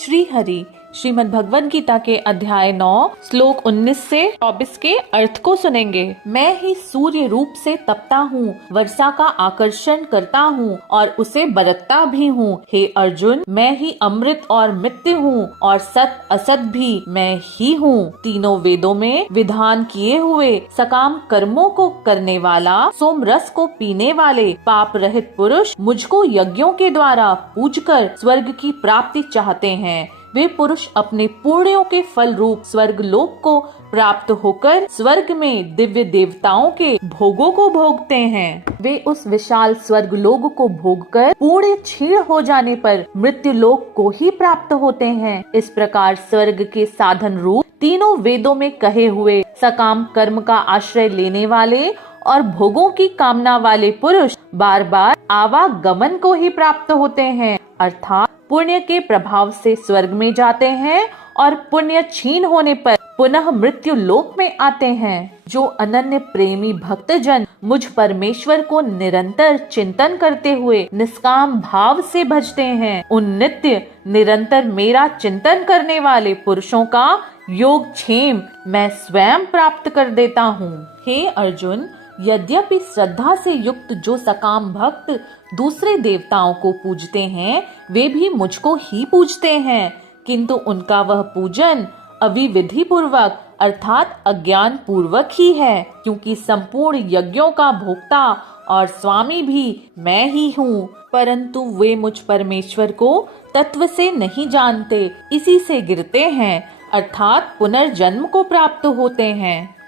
श्री हरि श्रीमद् भगवद गीता के अध्याय 9 श्लोक 19 से 24 के अर्थ को सुनेंगे। मैं ही सूर्य रूप से तपता हूँ, वर्षा का आकर्षण करता हूँ और उसे बरतता भी हूँ। हे अर्जुन, मैं ही अमृत और मित्य हूँ और सत असत भी मैं ही हूँ। तीनों वेदों में विधान किए हुए सकाम कर्मों को करने वाला, सोम रस को पीने वाले पाप रहित पुरुष मुझको यज्ञों के द्वारा पूजकर स्वर्ग की प्राप्ति चाहते हैं। वे पुरुष अपने पुण्यों के फल रूप स्वर्ग लोक को प्राप्त होकर स्वर्ग में दिव्य देवताओं के भोगों को भोगते हैं। वे उस विशाल स्वर्ग लोक को भोगकर पुण्य क्षीण हो जाने पर मृत्यु लोक को ही प्राप्त होते हैं। इस प्रकार स्वर्ग के साधन रूप तीनों वेदों में कहे हुए सकाम कर्म का आश्रय लेने वाले और भोगों की कामना वाले पुरुष बार बार आवागमन को ही प्राप्त होते हैं, अर्थात पुण्य के प्रभाव से स्वर्ग में जाते हैं और पुण्य क्षीण होने पर पुनः मृत्यु लोक में आते हैं। जो अनन्य प्रेमी भक्तजन मुझ परमेश्वर को निरंतर चिंतन करते हुए निष्काम भाव से भजते हैं, उन नित्य निरंतर मेरा चिंतन करने वाले पुरुषों का योग क्षेम मैं स्वयं प्राप्त कर देता हूँ। हे अर्जुन, यद्यपि श्रद्धा से युक्त जो सकाम भक्त दूसरे देवताओं को पूजते हैं, वे भी मुझको ही पूजते हैं, किंतु उनका वह पूजन अविविधि पूर्वक अर्थात अज्ञान पूर्वक ही है, क्योंकि संपूर्ण यज्ञों का भोक्ता और स्वामी भी मैं ही हूँ। परंतु वे मुझ परमेश्वर को तत्व से नहीं जानते, इसी से गिरते हैं, अर्थात पुनर्जन्म को प्राप्त होते हैं।